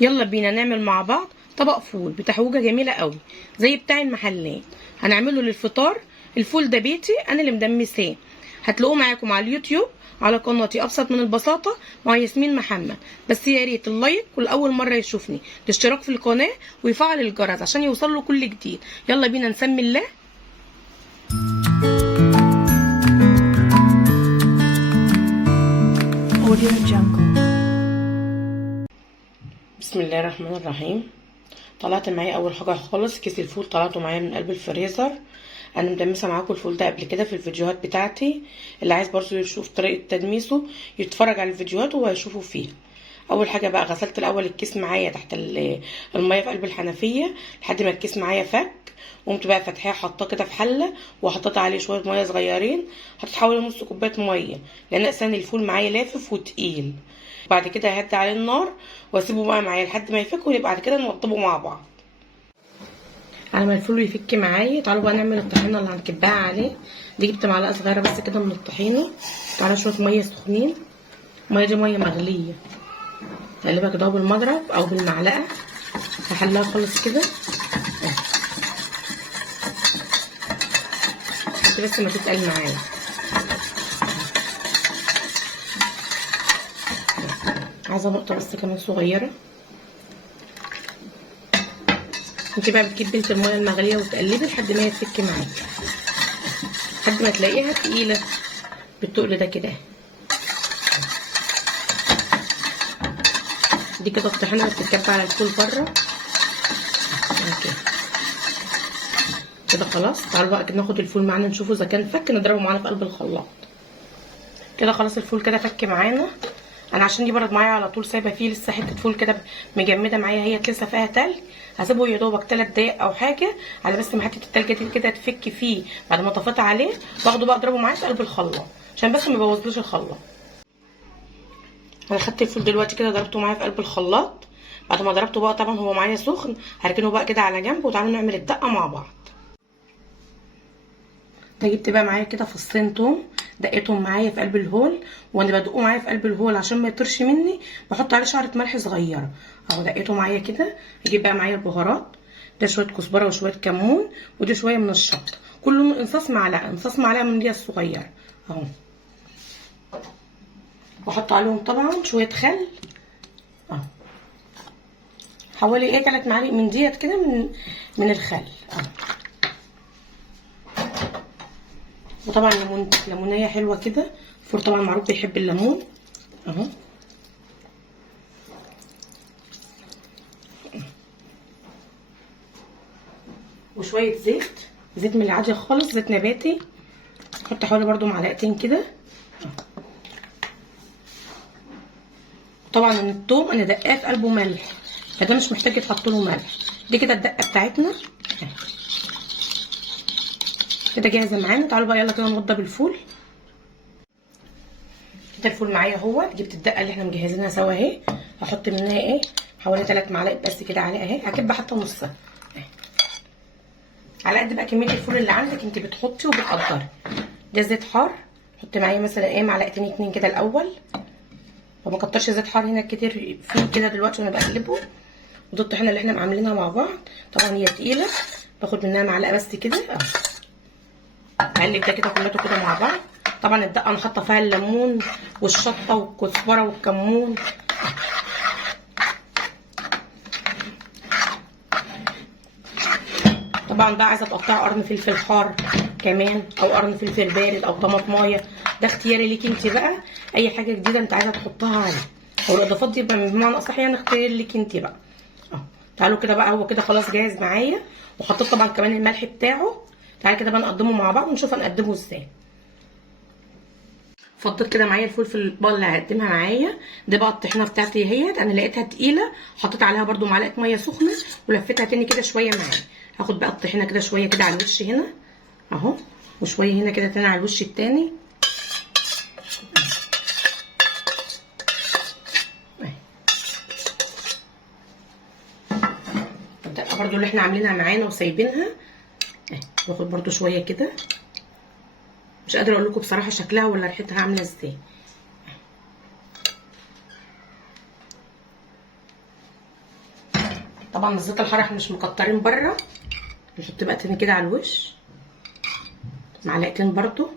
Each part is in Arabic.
يلا بينا نعمل مع بعض طبق فول بتحويجه جميله قوي زي بتاع المحلات. هنعمله للفطار. الفول ده بيتي انا اللي مدمساه. هتلاقوه معاكم على اليوتيوب على قناتي ابسط من البساطه مع ياسمين محمد. بس يا ريت اللايك والاول مره يشوفني الاشتراك في القناه ويفعل الجرس عشان يوصل له كل جديد. يلا بينا نسمي الله. بسم الله الرحمن الرحيم. طلعت معايا اول حاجه خالص كيس الفول، طلعته معايا من قلب الفريزر. انا مدمسه معاكم الفول ده قبل كده في الفيديوهات بتاعتي، اللي عايز برضو يشوف طريقه تدميسه يتفرج على الفيديوهات وهيشوفوا فيها. اول حاجه بقى غسلت الاول الكيس معايا تحت الميه في قلب الحنفيه لحد ما الكيس معايا فك. قمت بقى فاتحاه حطاه كده في حله وحطيت عليه شويه ميه صغيرين، حطيت حوالي نص كوبايه ميه لان اساسا الفول معايا لافف وتقيل. بعد كده هدي عليه النار واسيبه بقى معايا لحد ما يفك وبعد كده نوضبه مع بعض. على ما الفول يفك معايا تعالوا بقى نعمل الطحينه اللي هنكبها عليه. دي جبت معلقه صغيره بس كده من الطحينه، على شويه ميه سخنين. الميه دي ميه مغليه، تقلبها كده بالمضرب او بالمعلقه هحلها خالص كده بس ما تتقل معايا. عايزه نقطه بس كمان صغيره. انت بقى بتجيبي بنت الميه المغليه وتقلبي لحد ما هي تفك معاكي لحد ما تلاقيها تقيله بالتقل ده كده. دي كده الطحينه اللي بتتكب على الفول بره كده خلاص. تعالوا بقى كده ناخد الفول معانا نشوفه اذا كان فك نضربه معانا في قلب الخلاط. كده خلاص الفول كده فك معانا. انا عشان دي برد معايا على طول سايبه فيه لسه حته فول كده مجمده معايا، هي لسه فيها تلج. هسيبه يا دوبك 3 دقايق او حاجه على بس ما حته التلج دي كده تفك فيه. بعد ما طفيت عليه باخده بقى اضربه معايا في قلب الخلاط عشان بس ما يبوظليش الخلاط. انا خدت الفول دلوقتي كده ضربته معايا في قلب الخلاط. بعد ما ضربته بقى طبعا هو معايا سخن هركنه بقى كده على جنب وتعالوا نعمل الدقه مع بعض. جبت بقى معايا كده فصين توم دقيتهم معايا في قلب الهول، وانا بدقه معايا في قلب الهول عشان ما يطرش مني بحط عليه شعره ملح صغيره اهو. دقيته معايا كده. اجيب بقى معايا البهارات، ده شويه كزبره وشويه كمون ودي شويه من الشطه، كله انصاص معلقه من دي الصغيره اهو. واحط عليهم طبعا شويه خل اهو، حوالي 3 معالق من ديت كده من الخل اهو. وطبعا ليمونيه حلوه كده، الفول طبعا معروف بيحب الليمون اهو. وشويه زيت من العادي خالص، زيت نباتي. احط حوالي برده معلقتين كده. طبعا الثوم انا دقاه في قلبه ملح فده مش محتاج يتحط له ملح. دي كده الدقه بتاعتنا كده جاهزه معانا. تعالوا بقى يلا كده نوضب الفول. كده الفول معايا اهو. جبت الدقه اللي احنا مجهزينها سوا اهي، هحط منها حوالي 3 معالق بس كده عليها اهي، هكب حتى نصها على قد بقى كميه الفول اللي عندك انت بتحطي وبتقدري. ده زيت حار، حط معايا مثلا معلقتين 2 كده الاول، وما كترش زيت حار هنا كتير فيه كده دلوقتي وانا بقلبه. ودي الطحينه اللي احنا عاملينها مع بعض، طبعا هي تقيله باخد منها معلقه بس كده اهو. اقلب ده كده كلته كده مع بعض. طبعا الدقه انا حاطه فيها الليمون والشطه والكزبره والكمون. طبعا بقى عايزه تقطعي قرن فلفل حار كمان او قرن فلفل بارد او طماطمايه، ده اختياري ليكي انت بقى. اي حاجه جديده انت عايزه تحطها عليه او الاضافات دي بمعنى اصح يعني اختياري ليكي انت بقى اهو. تعالوا كده بقى هو كده خلاص جاهز معايا، وحطيت طبعا كمان الملح بتاعه. تعالى كده بقى نقدمه مع بعض ونشوف هنقدمه ازاي. فضيت كده معايا الفول في الاطباق اللي هقدمها معايا. ده بقى الطحينه بتاعتي اهيت، انا لقيتها تقيله حطيت عليها برده معلقه ميه سخنه ولفيتها تاني كده شويه معايا. هاخد بقى الطحينه كده شويه كده على الوش هنا اهو، وشويه هنا كده تاني على الوش التاني. الدقه برده اللي احنا عاملينها معانا وسايبينها اهي، واخد برده شويه كده. مش قادره اقول لكم بصراحه شكلها ولا ريحتها عامله ازاي. طبعا الزيت الحار احنا مش مكترين بره، نحط بقى تاني كده على الوش معلقتين برضو.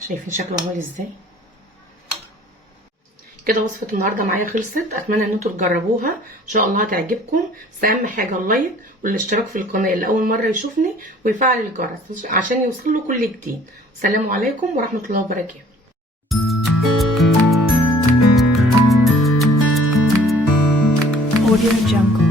شايفين شكله عامل ازاي؟ كده وصفه النهارده معايا خلصت. اتمنى ان انتوا تجربوها، ان شاء الله هتعجبكم. بس اهم حاجه اللايك والاشتراك في القناه اللي اول مره يشوفني، ويفعل الجرس عشان يوصل له كل جديد. السلام عليكم ورحمه الله وبركاته. Audio Jungle.